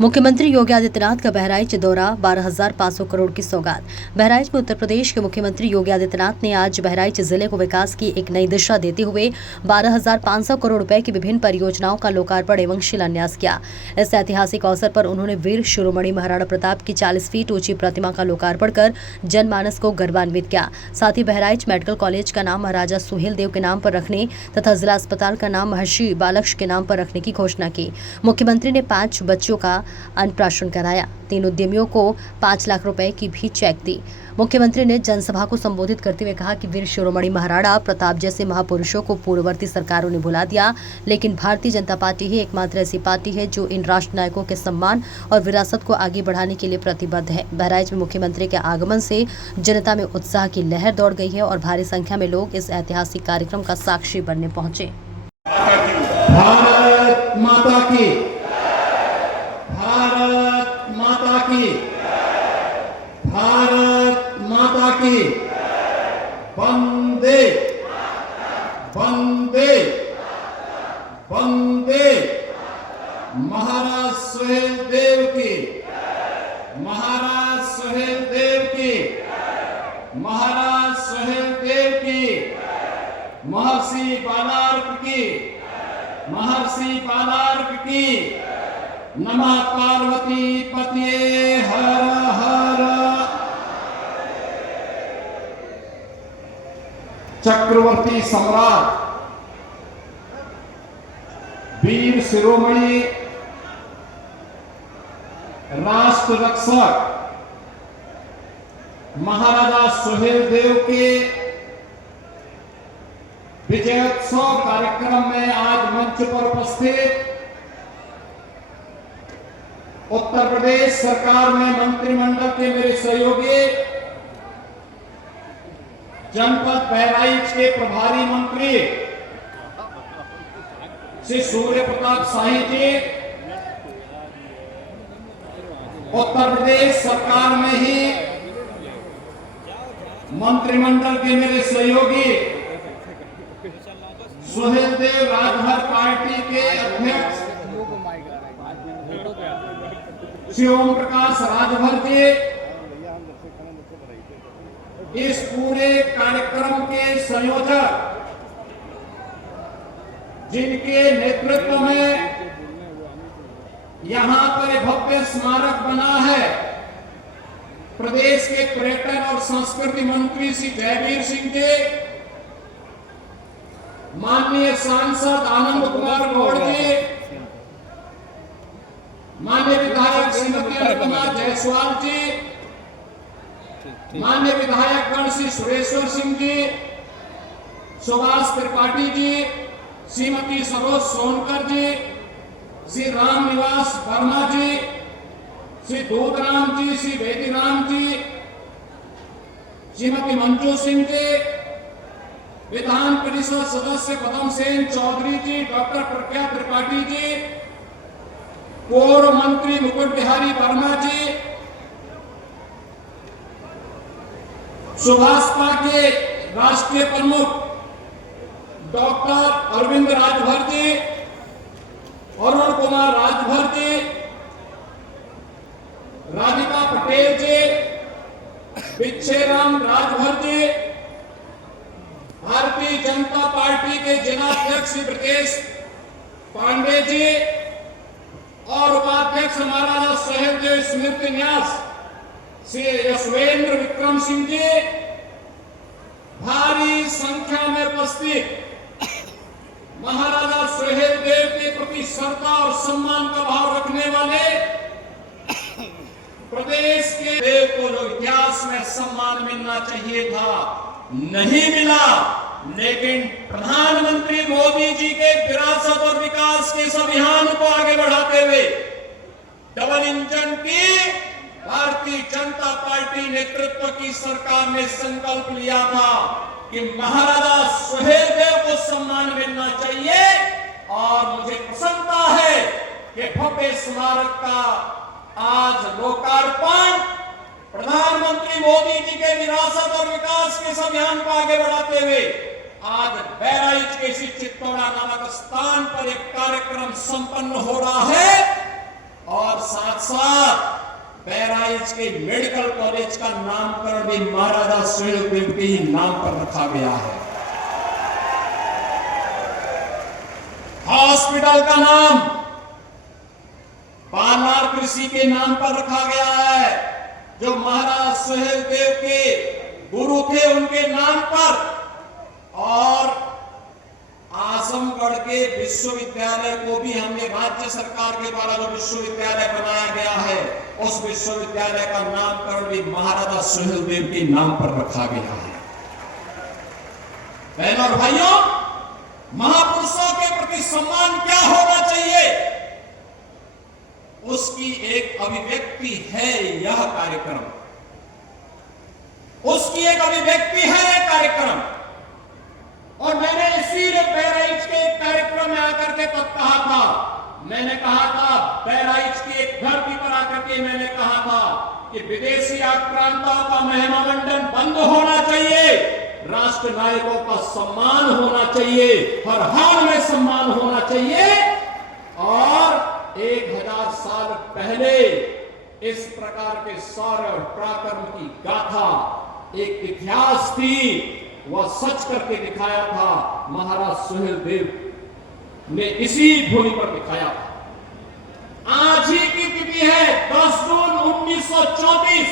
मुख्यमंत्री योगी आदित्यनाथ का बहराइच दौरा, 12,500 करोड़ की सौगात। बहराइच में उत्तर प्रदेश के मुख्यमंत्री योगी आदित्यनाथ ने आज बहराइच जिले को विकास की एक नई दिशा देते हुए 12,500 करोड़ रुपए की विभिन्न परियोजनाओं का लोकार्पण एवं शिलान्यास किया। इस ऐतिहासिक अवसर पर उन्होंने वीर शिरोमणि महाराणा प्रताप की 40 फीट ऊंची प्रतिमा का लोकार्पण कर जनमानस को गौरवान्वित किया। साथ ही बहराइच मेडिकल कॉलेज का नाम महाराजा सुहेलदेव के नाम पर रखने तथा जिला अस्पताल का नाम महर्षि बालक्ष के नाम पर रखने की घोषणा की। मुख्यमंत्री ने 5 बच्चों का अन्नप्राशन कराया। 3 उद्यमियों को 5 लाख रुपए की भी चेक दी। मुख्यमंत्री ने जनसभा को संबोधित करते हुए कहा कि वीर शिरोमणि महाराणा प्रताप जैसे महापुरुषों को पूर्ववर्ती सरकारों ने भुला दिया, लेकिन भारतीय जनता पार्टी ही एकमात्र ऐसी पार्टी है जो इन राष्ट्र नायकों के सम्मान और विरासत को आगे बढ़ाने के लिए प्रतिबद्ध है। बहराइच में मुख्यमंत्री के आगमन से जनता में उत्साह की लहर दौड़ गई है और भारी संख्या में लोग इस ऐतिहासिक कार्यक्रम का साक्षी बनने पहुंचे। भारत माता की, भारत माता की, भारत माता की, वंदे वंदे वंदे। महाराज सुहेलदेव की, महाराज सुहेलदेव की, महाराज सुहेलदेव की, महर्षि बालार्क की, महर्षि बालार्क की। नमः पार्वती पतये हर हर। चक्रवर्ती सम्राट वीर शिरोमणि राष्ट्र रक्षक महाराजा सुहेलदेव के विजयोत्सव कार्यक्रम में आज मंच पर उपस्थित उत्तर प्रदेश सरकार में मंत्रिमंडल के मेरे सहयोगी, जनपद बहराइच के प्रभारी मंत्री श्री सूर्य प्रताप शाही जी, उत्तर प्रदेश सरकार में ही मंत्रिमंडल के मेरे सहयोगी, सुहेलदेव राजभर पार्टी के अध्यक्ष श्री ओम प्रकाश राजभर जी, इस पूरे कार्यक्रम के संयोजक जिनके नेतृत्व में यहां पर भव्य स्मारक बना है, प्रदेश के पर्यटन और संस्कृति मंत्री श्री जयवीर सिंह जी, माननीय सांसद आनंद कुमार गौड़ जी, माननीय विधायक श्रीमती अनुपमा जायसवाल जी, माननीय विधायक गण श्री सुरेश्वर सिंह जी, सुभाष त्रिपाठी जी, श्रीमती सरोज सोनकर जी, श्री राम निवास वर्मा जी, श्री दूधराम जी, श्री वेदीराम जी, श्रीमती मंजू सिंह जी, विधान परिषद सदस्य पदम सेन चौधरी जी, डॉक्टर प्रज्ञा त्रिपाठी जी, पूर्व मंत्री मुकुट बिहारी वर्मा जी, सुभाषपा के राष्ट्रीय प्रमुख डॉक्टर अरविंद राजभर जी, अरुण कुमार राजभर जी, राधिका पटेल जी, पिच्छेराम राजभर जी, भारतीय जनता पार्टी के जिलाध्यक्ष श्री ब्रजेश पांडे जी और उपाध्यक्ष महाराजा सुहेलदेव स्मृति न्यास श्री यशवेंद्र विक्रम सिंह जी, भारी संख्या में उपस्थित महाराजा सुहेलदेव के प्रति श्रद्धा और सम्मान का भाव रखने वाले प्रदेश के देव को जो इतिहास में सम्मान मिलना चाहिए था नहीं मिला, लेकिन प्रधानमंत्री मोदी जी के विरासत और विकास के इस अभियान को आगे बढ़ाते हुए डबल इंजन की भारतीय जनता पार्टी नेतृत्व की सरकार ने संकल्प लिया था कि महाराजा सुहेलदेव को सम्मान मिलना चाहिए। और मुझे प्रसन्नता है कि भव्य स्मारक का आज लोकार्पण प्रधानमंत्री मोदी जी के विरासत और विकास के इस अभियान को आगे बढ़ाते हुए आज बहराइच के इसी चित्तौड़ा नामक स्थान पर एक कार्यक्रम संपन्न हो रहा है और साथ साथ बहराइच के मेडिकल कॉलेज का नामकरण भी महाराजा सुहेलदेव के ही नाम पर रखा गया है। हॉस्पिटल का नाम पालार कृषि के नाम पर रखा गया है, जो महाराज सुहेलदेव के गुरु थे उनके नाम पर। और आजमगढ़ के विश्वविद्यालय को भी हमने राज्य सरकार के द्वारा जो विश्वविद्यालय बनाया गया है, उस विश्वविद्यालय का नामकरण भी महाराजा सुहेलदेव के नाम पर रखा गया है। बहनों और भाइयों, महापुरुषों के प्रति सम्मान क्या होना चाहिए, उसकी एक अभिव्यक्ति है यह कार्यक्रम। उसकी एक अभिव्यक्ति है यह कार्यक्रम। और मैंने इसीलिए बहराइच के कार्यक्रम में आकर के तब कहा था, मैंने कहा था बहराइच की एक धरती पर आकर के मैंने कहा था कि विदेशी आक्रांताओं का महिमा मंडन बंद होना चाहिए, राष्ट्र नायकों का सम्मान होना चाहिए, हर हाल में सम्मान होना चाहिए। और 1000 साल पहले इस प्रकार के शौर्य और पराक्रम की गाथा एक इतिहास थी, वह सच करके दिखाया था महाराज सुहेलदेव ने, इसी भूमि पर दिखाया था। आज ही की तिथि है 10 जून 1934,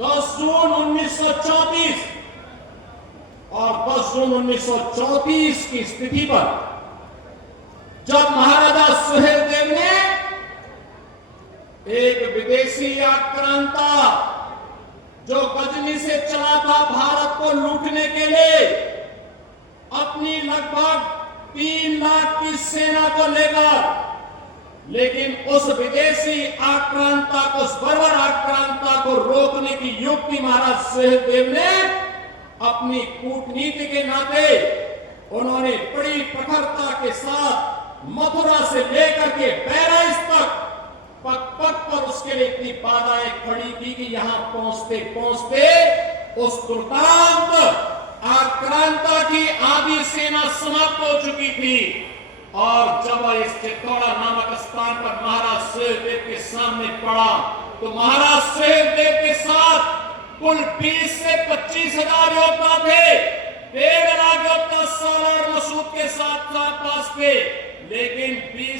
10 जून 1934। और 10 जून 1934 की स्थिति पर जब महाराजा सुहेलदेव ने एक विदेशी आक्रांता जो गजनी से चला था भारत को लूटने के लिए, अपनी लगभग 3 लाख की सेना को लेकर, लेकिन उस विदेशी आक्रांता को, उस बर्बर आक्रांता को रोकने की युक्ति महाराज सुहेलदेव ने अपनी कूटनीति के नाते उन्होंने बड़ी प्रखरता के साथ मथुरा से लेकर के बहराइच तक पग पग पर उसके लिए इतनी बाधाएं खड़ी की कि यहां पहुंचते पहुंचते उस दुर्दांत आक्रांता की आधी सेना समाप्त हो चुकी थी। और जब इस चित्तौड़ा नामक स्थान पर महाराज सुहेलदेव के सामने पड़ा, तो महाराज सुहेलदेव के साथ कुल 20 से 25,000 योद्धा थे, 1.5 लाख योद्धा सालार मसूद के साथ पास थे, लेकिन 20